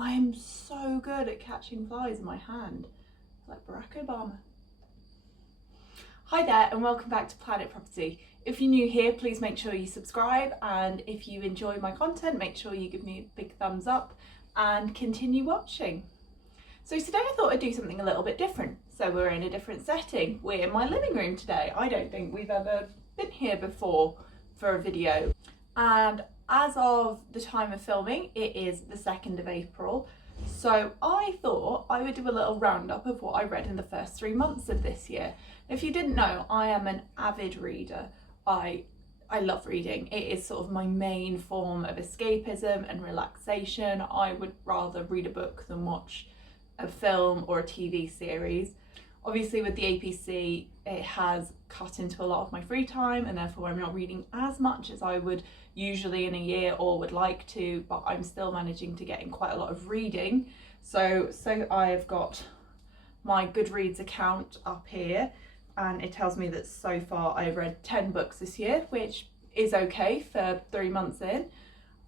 I am so good at catching flies in my hand, like Barack Obama. Hi there and welcome back to Planet Property. If you're new here, please make sure you subscribe, and if you enjoy my content, make sure you give me a big thumbs up and continue watching. So today I thought I'd do something a little bit different. So we're in a different setting. We're in my living room today. I don't think we've ever been here before for a video. And as of the time of filming, it is the 2nd of April. So I thought I would do a little roundup of what I read in the first 3 months of this year. If you didn't know, I am an avid reader. I love reading. It is sort of my main form of escapism and relaxation. I would rather read a book than watch a film or a TV series. Obviously with the APC, it has cut into a lot of my free time, and therefore I'm not reading as much as I would usually in a year or would like to, but I'm still managing to get in quite a lot of reading. So I've got my Goodreads account up here, and it tells me that so far I've read 10 books this year, which is okay for 3 months in.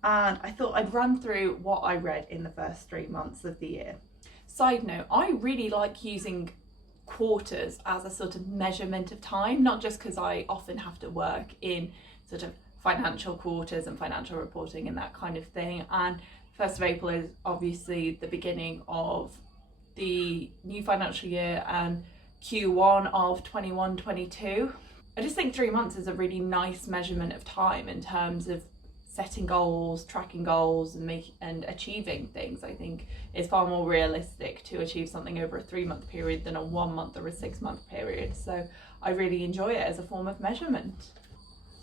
And I thought I'd run through what I read in the first 3 months of the year. Side note, I really like using quarters as a sort of measurement of time, not just because I often have to work in sort of financial quarters and financial reporting and that kind of thing. And 1st of April is obviously the beginning of the new financial year and Q1 of 21-22. I just think 3 months is a really nice measurement of time in terms of setting goals, tracking goals and achieving things. I think it's far more realistic to achieve something over a 3-month period than a 1 month or a 6-month period. So I really enjoy it as a form of measurement.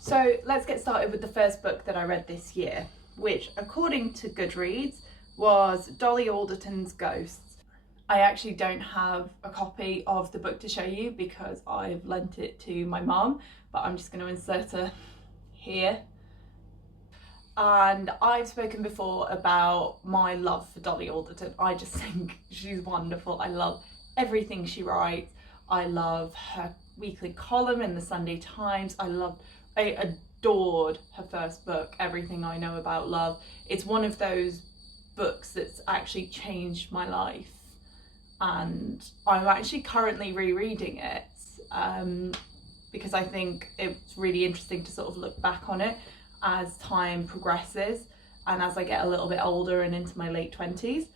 So let's get started with the first book that I read this year, which according to Goodreads was Dolly Alderton's Ghosts. I actually don't have a copy of the book to show you because I've lent it to my mum, but I'm just going to insert her here. And I've spoken before about my love for Dolly Alderton. I just think she's wonderful. I love everything she writes. I love her weekly column in the Sunday Times. I adored her first book, Everything I Know About Love. It's one of those books that's actually changed my life. And I'm actually currently rereading it because I think it's really interesting to sort of look back on it as time progresses and as I get a little bit older and into my late 20s.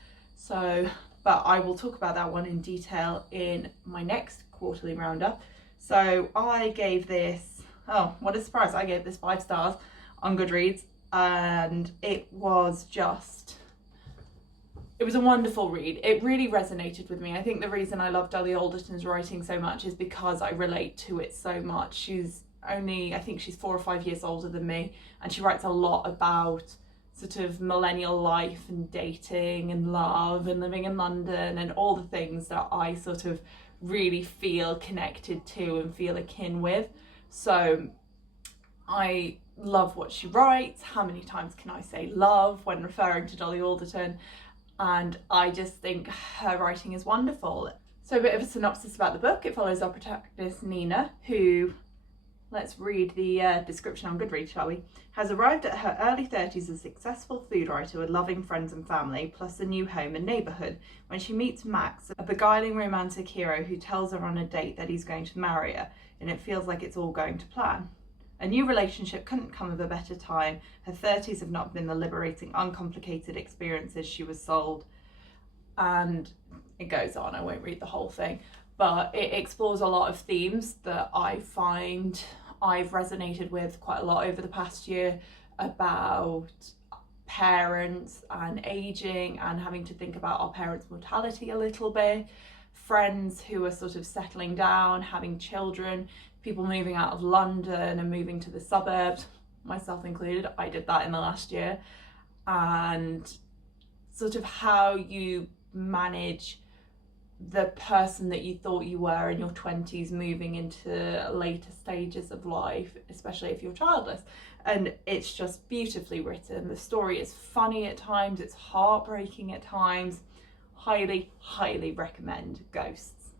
But I will talk about that one in detail in my next quarterly roundup. So I gave this, oh, what a surprise, I gave this 5 stars on Goodreads, and it was a wonderful read. It really resonated with me. I think the reason I love Dolly Alderton's writing so much is because I relate to it so much. I think she's 4 or 5 years older than me, and she writes a lot about sort of millennial life and dating and love and living in London and all the things that I sort of really feel connected to and feel akin with. So I love what she writes. How many times can I say love when referring to Dolly Alderton? And I just think her writing is wonderful. So a bit of a synopsis about the book. It follows our protagonist Nina, who, let's read the description on Goodreads, shall we? Has arrived at her early 30s as a successful food writer with loving friends and family, plus a new home and neighbourhood, when she meets Max, a beguiling romantic hero who tells her on a date that he's going to marry her, and it feels like it's all going to plan. A new relationship couldn't come at a better time. Her 30s have not been the liberating, uncomplicated experiences she was sold. And it goes on, I won't read the whole thing, but it explores a lot of themes that I find I've resonated with quite a lot over the past year, about parents and aging and having to think about our parents' mortality a little bit, friends who are sort of settling down, having children, people moving out of London and moving to the suburbs, myself included. I did that in the last year, and sort of how you manage the person that you thought you were in your 20s moving into later stages of life, especially if you're childless. And it's just beautifully written. The story is funny at times, it's heartbreaking at times. Highly, highly recommend Ghosts.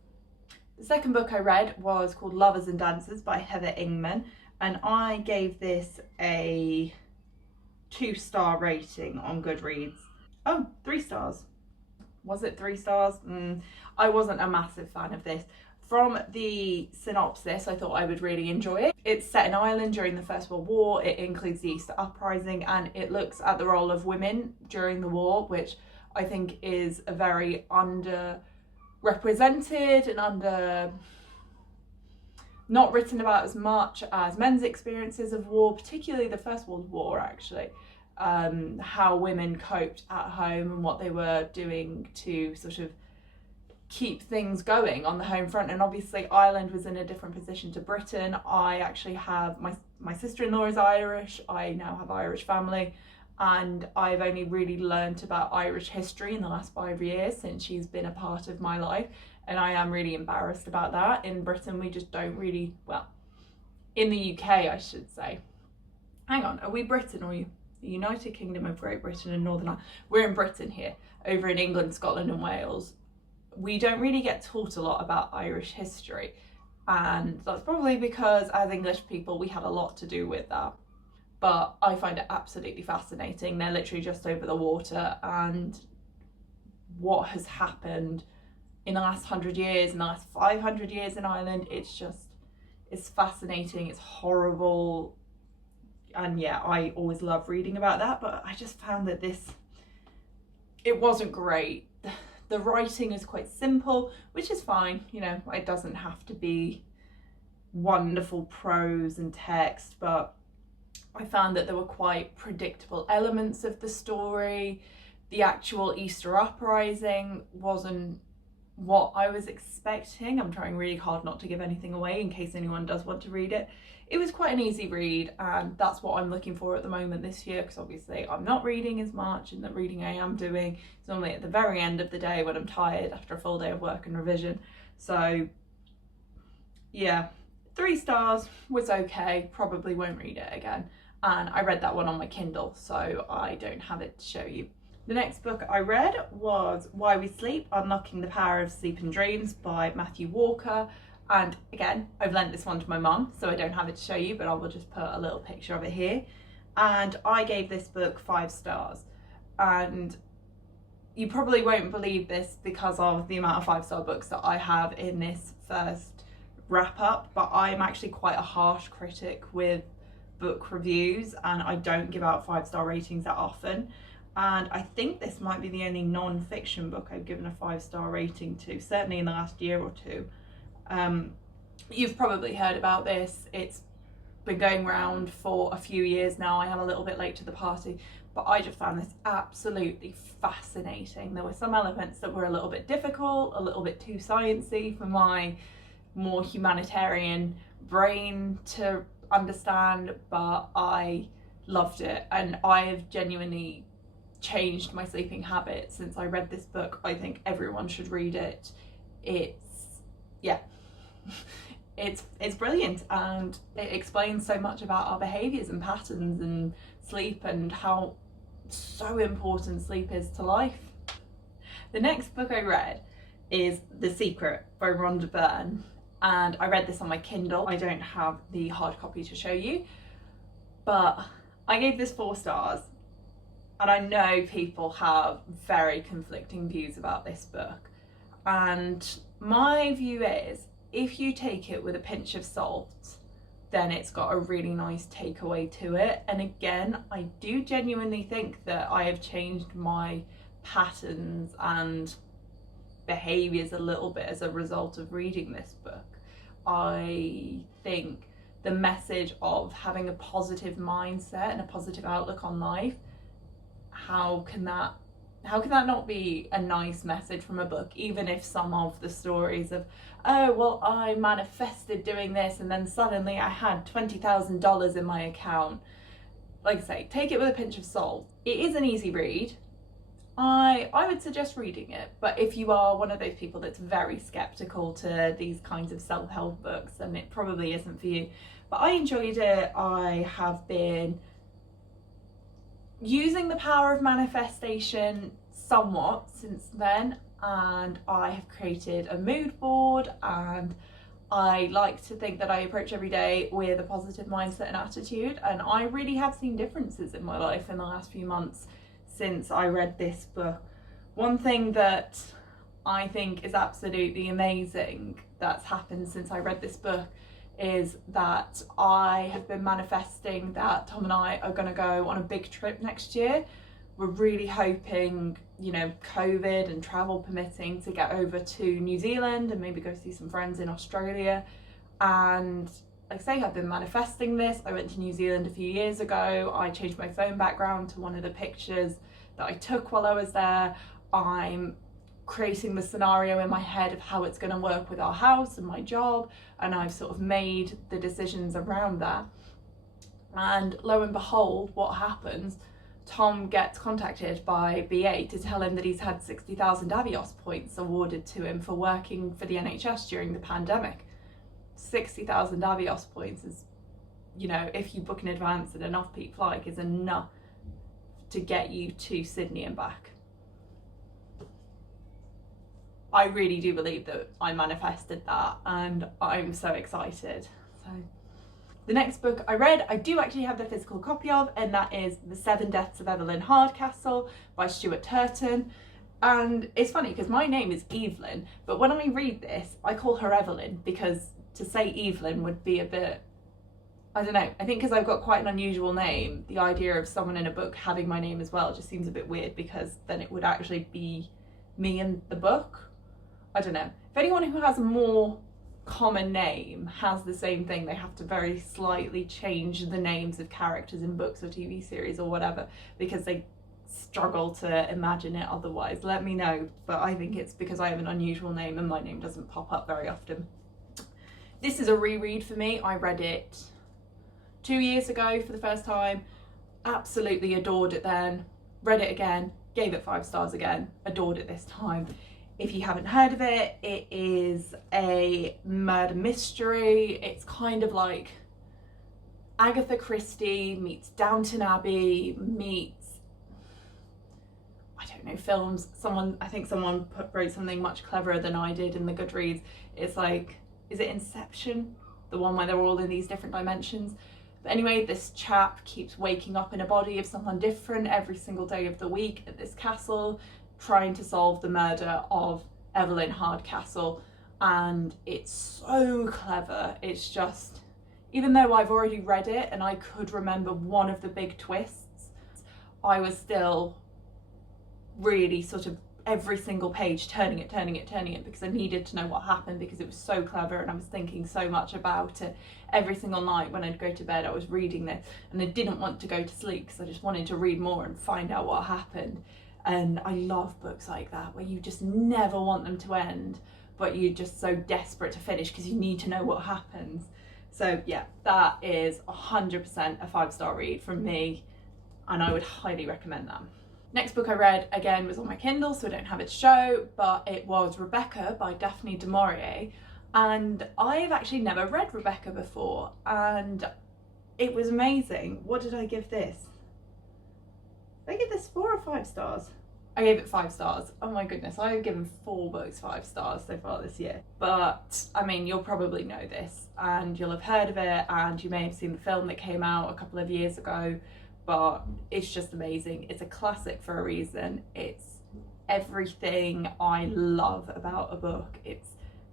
The second book I read was called Lovers and Dancers by Heather Ingman, and I gave this a 2-star rating on Goodreads. Oh, 3 stars. Was it 3 stars? I wasn't a massive fan of this. From the synopsis, I thought I would really enjoy it. It's set in Ireland during the First World War. It includes the Easter Uprising, and it looks at the role of women during the war, which I think is a very underrepresented and not written about as much as men's experiences of war, particularly the First World War, actually. How women coped at home and what they were doing to sort of keep things going on the home front. And obviously Ireland was in a different position to Britain. I actually have, my sister-in-law is Irish, I now have Irish family, and I've only really learnt about Irish history in the last 5 years since she's been a part of my life, and I am really embarrassed about that. In Britain we just don't really, well, in the UK I should say. Hang on, are we Britain or the United Kingdom of Great Britain and Northern Ireland? We're in Britain here. Over in England, Scotland and Wales, we don't really get taught a lot about Irish history, and that's probably because as English people we had a lot to do with that. But I find it absolutely fascinating. They're literally just over the water, and what has happened in the last 100 years, in the last 500 years in Ireland, it's fascinating, it's horrible. And yeah, I always love reading about that, but I just found that it wasn't great. The writing is quite simple, which is fine, you know, it doesn't have to be wonderful prose and text, but I found that there were quite predictable elements of the story. The actual Easter Uprising wasn't what I was expecting. I'm trying really hard not to give anything away in case anyone does want to read it. It was quite an easy read, and that's what I'm looking for at the moment this year, because obviously I'm not reading as much, and the reading I am doing is normally at the very end of the day when I'm tired after a full day of work and revision. So yeah, 3 stars was okay, probably won't read it again. And I read that one on my Kindle, so I don't have it to show you. The next book I read was Why We Sleep, Unlocking the Power of Sleep and Dreams by Matthew Walker. And again, I've lent this one to my mum, so I don't have it to show you, but I will just put a little picture of it here. And I gave this book 5 stars. And you probably won't believe this because of the amount of 5-star books that I have in this first wrap up, but I'm actually quite a harsh critic with book reviews, and I don't give out 5-star ratings that often. And I think this might be the only non-fiction book I've given a 5-star rating to, certainly in the last year or two. You've probably heard about this. It's been going around for a few years now. I am a little bit late to the party, but I just found this absolutely fascinating. There were some elements that were a little bit difficult, a little bit too sciencey for my more humanitarian brain to understand, but I loved it, and I have genuinely changed my sleeping habits since I read this book. I think everyone should read it. It's brilliant, and it explains so much about our behaviours and patterns and sleep and how so important sleep is to life. The next book I read is The Secret by Rhonda Byrne, and I read this on my Kindle. I don't have the hard copy to show you, but I gave this 4 stars, and I know people have very conflicting views about this book, and my view is if you take it with a pinch of salt, then it's got a really nice takeaway to it. And again, I do genuinely think that I have changed my patterns and behaviours a little bit as a result of reading this book. I think the message of having a positive mindset and a positive outlook on life, how can that not be a nice message from a book, even if some of the stories of, oh, well, I manifested doing this and then suddenly I had $20,000 in my account. Like I say, take it with a pinch of salt. It is an easy read. I would suggest reading it, but if you are one of those people that's very skeptical to these kinds of self-help books, then it probably isn't for you. But I enjoyed it. I have been using the power of manifestation somewhat since then, and I have created a mood board, and I like to think that I approach every day with a positive mindset and attitude, and I really have seen differences in my life in the last few months since I read this book. One thing that I think is absolutely amazing that's happened since I read this book is that I have been manifesting that Tom and I are going to go on a big trip next year. We're really hoping, you know, COVID and travel permitting, to get over to New Zealand and maybe go see some friends in Australia. And like I say, I've been manifesting this. I went to New Zealand a few years ago. I changed my phone background to one of the pictures that I took while I was there. I'm creating the scenario in my head of how it's going to work with our house and my job, and I've sort of made the decisions around that. And lo and behold, what happens? Tom gets contacted by BA to tell him that he's had 60,000 Avios points awarded to him for working for the NHS during the pandemic. 60,000 Avios points is, you know, if you book in advance and an off-peak flight, is enough to get you to Sydney and back. I really do believe that I manifested that, and I'm so excited. So the next book I read, I do actually have the physical copy of, and that is The 7 Deaths of Evelyn Hardcastle by Stuart Turton. And it's funny because my name is Evelyn, but when I read this, I call her Evelyn, because to say Evelyn would be a bit, I don't know, I think because I've got quite an unusual name, the idea of someone in a book having my name as well just seems a bit weird, because then it would actually be me in the book. I don't know. If anyone who has a more common name has the same thing, they have to very slightly change the names of characters in books or TV series or whatever, because they struggle to imagine it otherwise, let me know. But I think it's because I have an unusual name and my name doesn't pop up very often. This is a reread for me. I read it 2 years ago for the first time, absolutely adored it then, read it again, gave it 5 stars again, adored it this time. If you haven't heard of it, it is a murder mystery. It's kind of like Agatha Christie meets Downton Abbey meets, I don't know, films. I think someone wrote something much cleverer than I did in the Goodreads. It's like, is it Inception? The one where they're all in these different dimensions. But anyway, this chap keeps waking up in a body of someone different every single day of the week at this castle, trying to solve the murder of Evelyn Hardcastle. And it's so clever. It's just, even though I've already read it and I could remember one of the big twists, I was still really sort of every single page turning it, because I needed to know what happened, because it was so clever and I was thinking so much about it. Every single night when I'd go to bed, I was reading this, and I didn't want to go to sleep because I just wanted to read more and find out what happened. And I love books like that, where you just never want them to end, but you're just so desperate to finish because you need to know what happens. So yeah, that is 100% a 5-star read from me, and I would highly recommend that. Next book I read, again, was on my Kindle, so I don't have it to show, but it was Rebecca by Daphne du Maurier. And I've actually never read Rebecca before, and it was amazing. What did I give this? Did I give this 4 or 5 stars? I gave it 5 stars. Oh my goodness, I've given 4 books 5 stars so far this year. But I mean, you'll probably know this and you'll have heard of it, and you may have seen the film that came out a couple of years ago, but it's just amazing. It's a classic for a reason. It's everything I love about a book. It's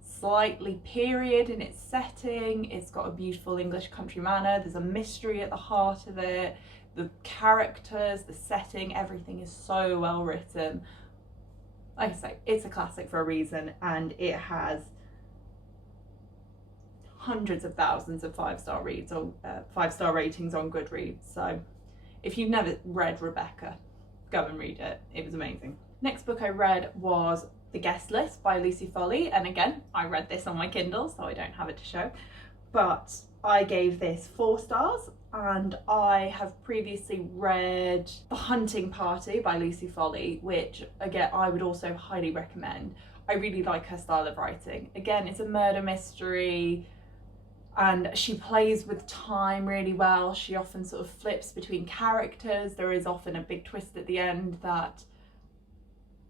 slightly period in its setting. It's got a beautiful English country manor. There's a mystery at the heart of it. The characters, the setting, everything is so well written. Like I say, it's a classic for a reason, and it has hundreds of thousands of 5-star reads or 5-star ratings on Goodreads. So if you've never read Rebecca, go and read it. It was amazing. Next book I read was The Guest List by Lucy Foley, and again, I read this on my Kindle, so I don't have it to show, but I gave this 4 stars. And I have previously read The Hunting Party by Lucy Foley, which again I would also highly recommend. I really like her style of writing. Again, it's a murder mystery and she plays with time really well. She often sort of flips between characters. There is often a big twist at the end that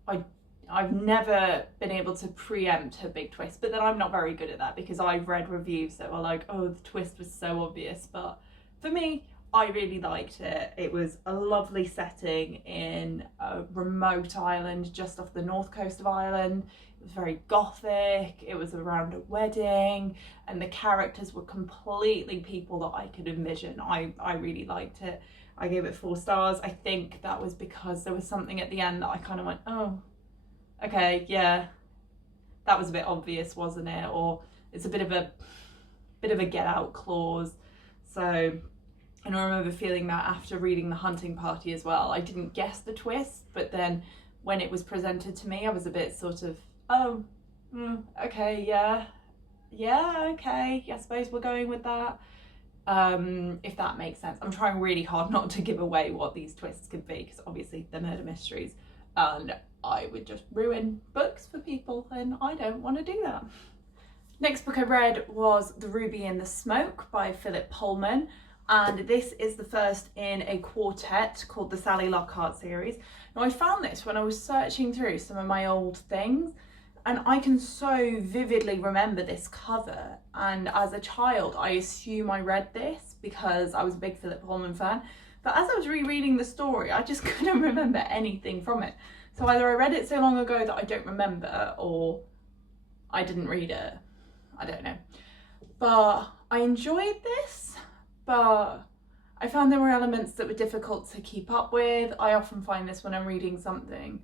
I've never been able to preempt her big twist, but then I'm not very good at that because I've read reviews that were like, oh, the twist was so obvious. But for me, I really liked it. It was a lovely setting in a remote island just off the north coast of Ireland. It was very gothic, it was around a wedding, and the characters were completely people that I could envision. I really liked it. I gave it 4 stars. I think that was because there was something at the end that I kind of went, oh, okay, yeah, that was a bit obvious, wasn't it? Or it's a bit of a get out clause. So, and I remember feeling that after reading The Hunting Party as well. I didn't guess the twist, but then when it was presented to me, I was a bit sort of, oh, okay, yeah, okay, I suppose we're going with that. If that makes sense. I'm trying really hard not to give away what these twists could be, because obviously they're murder mysteries and I would just ruin books for people, and I don't want to do that. Next book I read was The Ruby in the Smoke by Philip Pullman, and this is the first in a quartet called the Sally Lockhart series. Now I found this when I was searching through some of my old things, and I can so vividly remember this cover, and as a child I assume I read this because I was a big Philip Pullman fan, but as I was rereading the story I just couldn't remember anything from it. So either I read it so long ago that I don't remember, or I didn't read it. I don't know. But I enjoyed this, but I found there were elements that were difficult to keep up with. I often find this when I'm reading something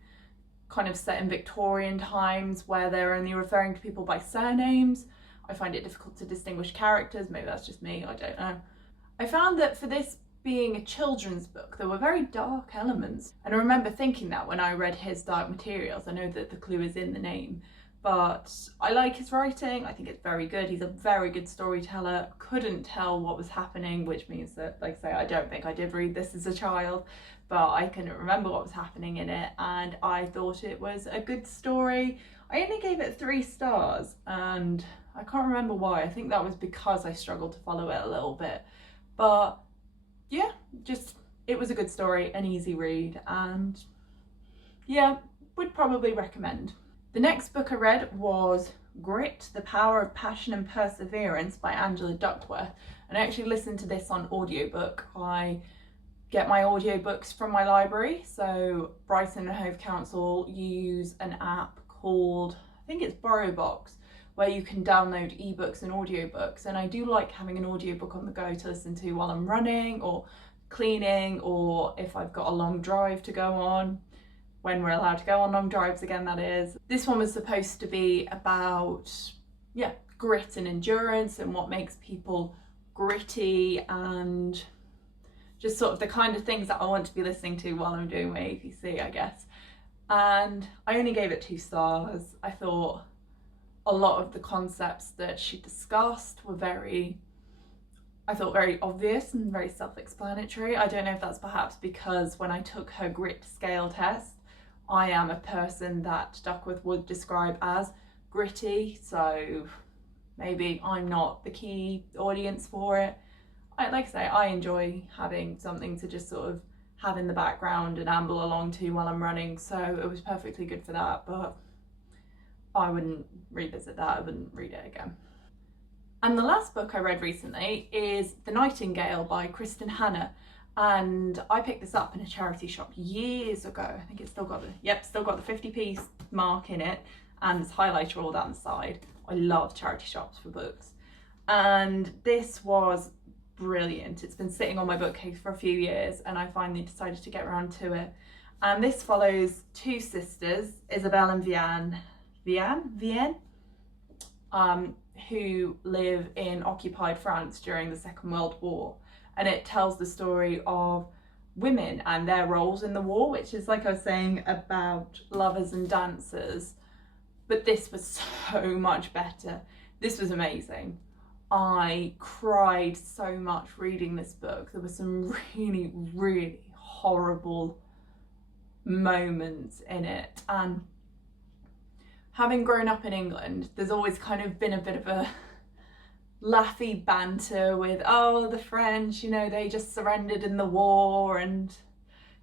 kind of set in Victorian times where they're only referring to people by surnames. I find it difficult to distinguish characters. Maybe that's just me, I don't know. I found that for this being a children's book, there were very dark elements. And I remember thinking that when I read his Dark Materials. I know that the clue is in the name, but I like his writing. I think it's very good. He's a very good storyteller. Couldn't tell what was happening, which means that, like I say, I don't think I did read this as a child, but I couldn't remember what was happening in it, and I thought it was a good story. I only gave it 3 stars, and I can't remember why. I think that was because I struggled to follow it a little bit, but yeah, just it was a good story, an easy read, and yeah, would probably recommend. The next book I read was Grit, The Power of Passion and Perseverance by Angela Duckworth, and I actually listened to this on audiobook. I get my audiobooks from my library, so Brighton and Hove Council use an app called, I think it's BorrowBox, where you can download ebooks and audiobooks, and I do like having an audiobook on the go to listen to while I'm running or cleaning, or if I've got a long drive to go on, when we're allowed to go on long drives again, that is. This one was supposed to be about, yeah, grit and endurance and what makes people gritty, and just sort of the kind of things that I want to be listening to while I'm doing my APC, I guess. And I only gave it 2 stars. I thought a lot of the concepts that she discussed were very obvious and very self-explanatory. I don't know if that's perhaps because when I took her grit scale test, I am a person that Duckworth would describe as gritty, so maybe I'm not the key audience for it. Like I say, I enjoy having something to just sort of have in the background and amble along to while I'm running, so it was perfectly good for that, but I wouldn't revisit that, I wouldn't read it again. And the last book I read recently is The Nightingale by Kristin, and I picked this up in a charity shop years ago. I think it's still got the 50p mark in it, and this highlighter all down the side. I love charity shops for books, and this was brilliant. It's been sitting on my bookcase for a few years, and I finally decided to get around to it. And this follows 2 sisters, Isabel and Vienne, who live in occupied France during the Second World War, and it tells the story of women and their roles in the war, which is, like I was saying, about lovers and dancers, but this was so much better. This was amazing. I cried so much reading this book. There were some really, really horrible moments in it, and having grown up in England, there's always kind of been a bit of a laughy banter with, oh, the French, you know, they just surrendered in the war, and,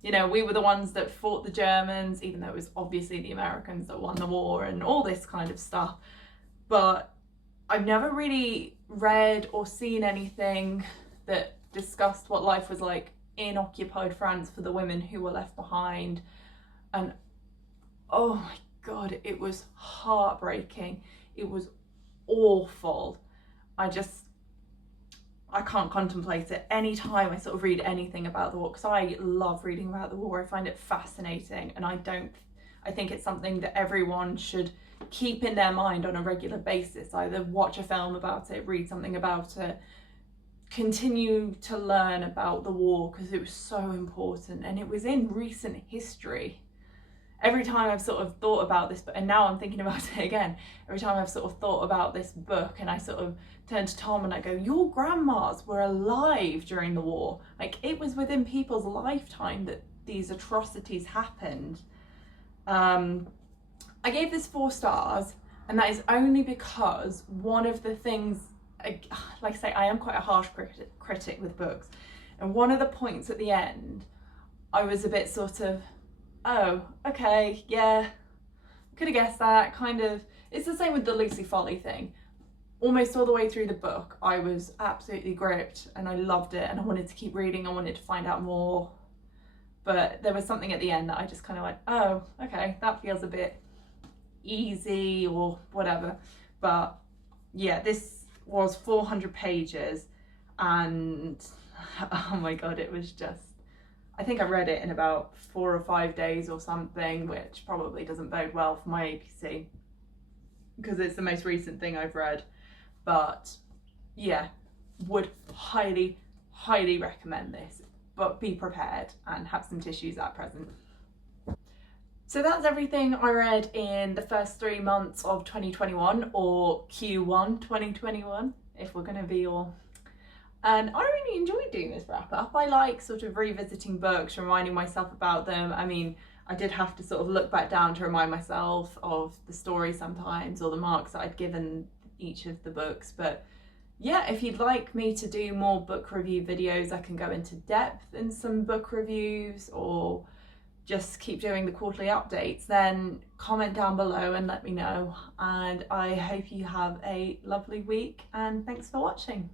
you know, we were the ones that fought the Germans, even though it was obviously the Americans that won the war, and all this kind of stuff. But I've never really read or seen anything that discussed what life was like in occupied France for the women who were left behind. And oh my God, it was heartbreaking. It was awful. I can't contemplate it. Anytime I sort of read anything about the war, because I love reading about the war, I find it fascinating, and I think it's something that everyone should keep in their mind on a regular basis. Either watch a film about it, read something about it, continue to learn about the war, because it was so important and it was in recent history. Every time I've sort of thought about this, and now I'm thinking about it again, every time I've sort of thought about this book, and I sort of turn to Tom and I go, your grandmas were alive during the war. Like, it was within people's lifetime that these atrocities happened. I gave this 4 stars, and that is only because one of the things, like I say, I am quite a harsh critic with books, and one of the points at the end, I was a bit sort of, oh, okay, yeah, could have guessed that, kind of. It's the same with the Lucy Foley thing. Almost all the way through the book, I was absolutely gripped and I loved it, and I wanted to keep reading, I wanted to find out more. But there was something at the end that I just kind of went, oh, okay, that feels a bit easy or whatever. But yeah, this was 400 pages and oh my God, it was just, I think I read it in about 4 or 5 days or something, which probably doesn't bode well for my APC because it's the most recent thing I've read. But yeah, would highly, highly recommend this, but be prepared and have some tissues at present. So that's everything I read in the first 3 months of 2021, or Q1 2021, if we're going to be all. And I really enjoyed doing this wrap up. I like sort of revisiting books, reminding myself about them. I mean, I did have to sort of look back down to remind myself of the story sometimes, or the marks that I'd given each of the books. But yeah, if you'd like me to do more book review videos, I can go into depth in some book reviews, or just keep doing the quarterly updates, then comment down below and let me know. And I hope you have a lovely week, and thanks for watching.